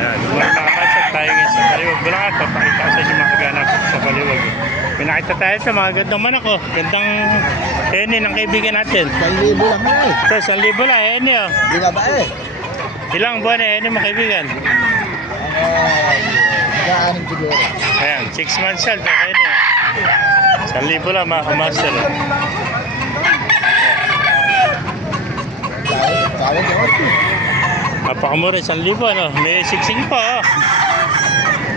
Ayan, mga kamasar tayo ngayon sa Baliwag, Bulacan. Papakita ko sa inyo mga kaganap sa Baliwag. Pinakita tayo sa mga gandang manok, oh. Gandang heni ng kaibigan natin. 1,000 lang na eh. Ito, 1,000 lang, heni, oh. Di na ba eh? Ilang buwan eh, heni mga kaibigan? Nag-aaning siguro. Ayan, 6 months old, oh, heni, oh. 1,000 lang mga kamasar, oh. Tawag yun. Napakamura, 1,000, ano? May siksing pa, oh.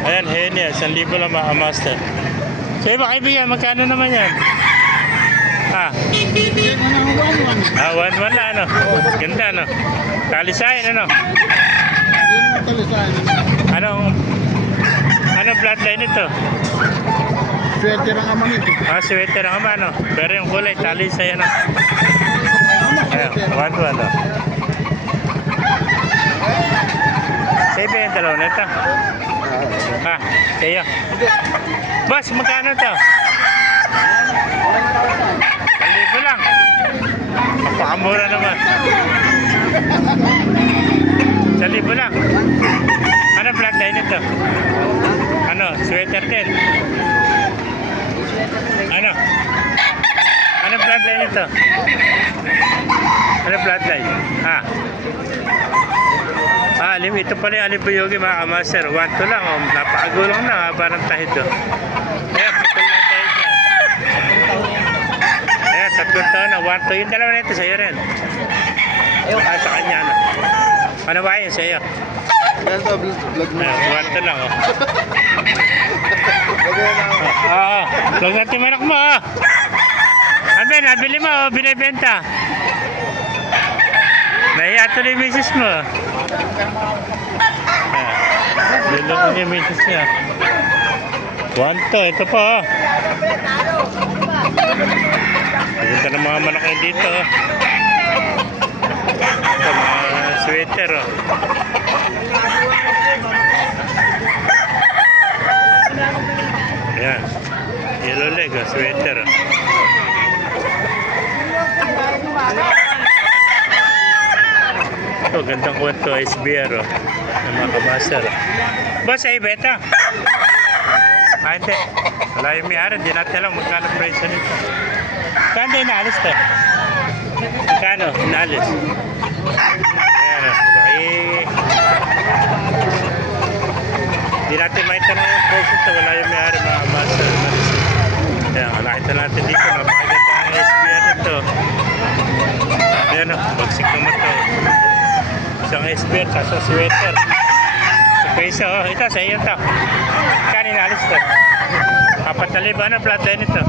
Ayan, heni, 1,000 lang mga kamaster. So, iba kaibigan, magkano naman yan? Ha? Bibigyan mo ng 1,100. 1,100 lang, ano? Ganda, ano? Talisayan, ano? Hindi naman talisayan. Anong bloodline ito? Swerte ng amang ito. Sweater ang ama, ano? Pero yung kulay, talisay, ano? Ayan, 1,100, ano? Sabi yung dalawa na ito. Ha? Sa'yo. Boss, magkano ito? 1,000 lang. Napakamura naman. 1,000 lang. Ano bloodline ito? Ano? Sweater din? Ano? Ano bloodline ito? Ano bloodline? Ha? Ito pala yung alipuyogi mga kamaster. 1,2 lang. Oh. Napakagulong na. Parang tahid. Oh. Ayan, putol na tahid niya. Ayan, 3 taon na. 1,2. Yung dalawa na ito sa'yo rin. Sa kanya. Ano, ano ba yun sa'yo? Ganito, vlog mo. Ayan, 1,2 lang. Oh. Oo. Vlog natin manok mo. Oh. Ano ba, nabili mo. Oh. Binibenta. Nahiya tuloy yung misis mo. Bilog ko yung misis niya. 1,2. Ito pa. Oh. Ganda ng mga manok yun dito. Oh. Ito, mga sweater. Oh. Ayan. Yellow leg. Oh. Sweater. Oh. Ito, gandang kwento, SBR, oh, ng mga kamaster. Boss, ay beta? Hindi. Wala yung may-ari, hindi natin alam magkano presyo nito. Kano inaalis to? Kano inaalis? Ayan, oh. Hindi natin maitanong yung presyo ito. Wala yung may-ari, mga kamaster. Ayan, nakita natin dito. Napakaganda ang SBR nito. Ayan, oh, bagsik naman ito. Isang SBR, sa sweater. Sa peso, oh. Ito, sa iyo ito. Kanin alis ito. 4,000, ano bloodline ito?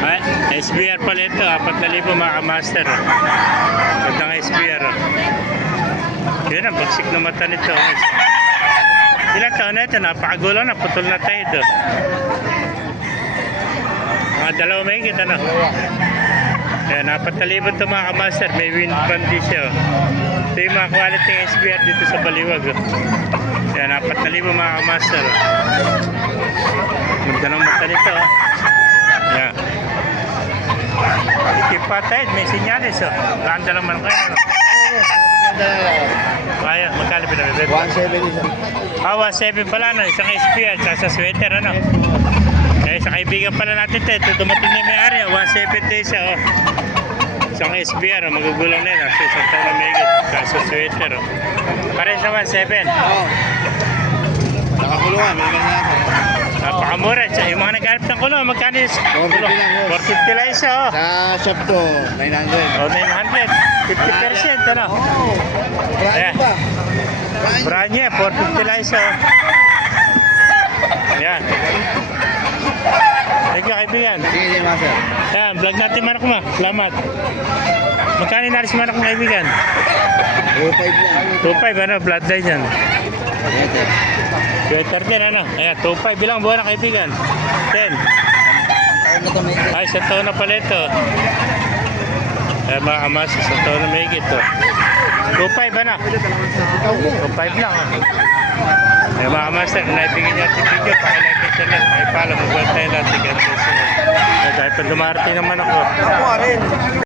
Ay, SBR pala ito, 4,000 mga master. Gandang SBR. Oh. Yun ang bagsik na mata nito. Ilang taon na ito, napakagulo na, putol na tayo ito. Mga 2 may higit, ano? Ayan, 4,000 ito mga kamaster, may wind band din siya. Ito yung mga quality ng SBR dito sa Baliwag. Ayan, 4,000 mga kamaster. Ganda ng mata nito. Ayan. Ikipatid, may sinyalis. Ganda naman kayo. Ano? Kaya, magkano pinabibig? 1,700 isa. 1,700 pala, no? Isang SPR, sa sweater, ano? Eh, sa kaibigan pala natin ito, dumating na may-ari, 1,700 isa, oh. Isang SPR, oh, magugulang na yun, sa isang taon na may higit, sa sweater, oh. Pares na 1,700. Oo. Nakakulungan, may ganyan ako. Napakamura. Yung mga naghanap ng kulong, magkano yung kulong? 450 lang isa, oh. Sa shop ko, 900. Oh, 900. 50%, ano? Oo. Ayan. Brand pa. Brand niya, 450 lang isa, oh. Ayan. Thank you, kaibigan. Sige, master. Ayan, vlog natin manok mo. Salamat. Magkano inalis manok mo, kaibigan? 2,500 lang. 2,500, ano? Bloodline yan. Sweater din, ano? Ayan, 2,500. Bilang buwan na, kaibigan? 10. Ay, 1 taon na pala ito. Ayan, mga kamas, 1 taon na may higit, oh. 2,500, ano? 2,500 lang, oh. Ayan, mga kamas, kung naibigyan niyo ating video, pakilike, share, pakipalo, mag-well tayo natin. pag dumarating naman ako. Ako rin.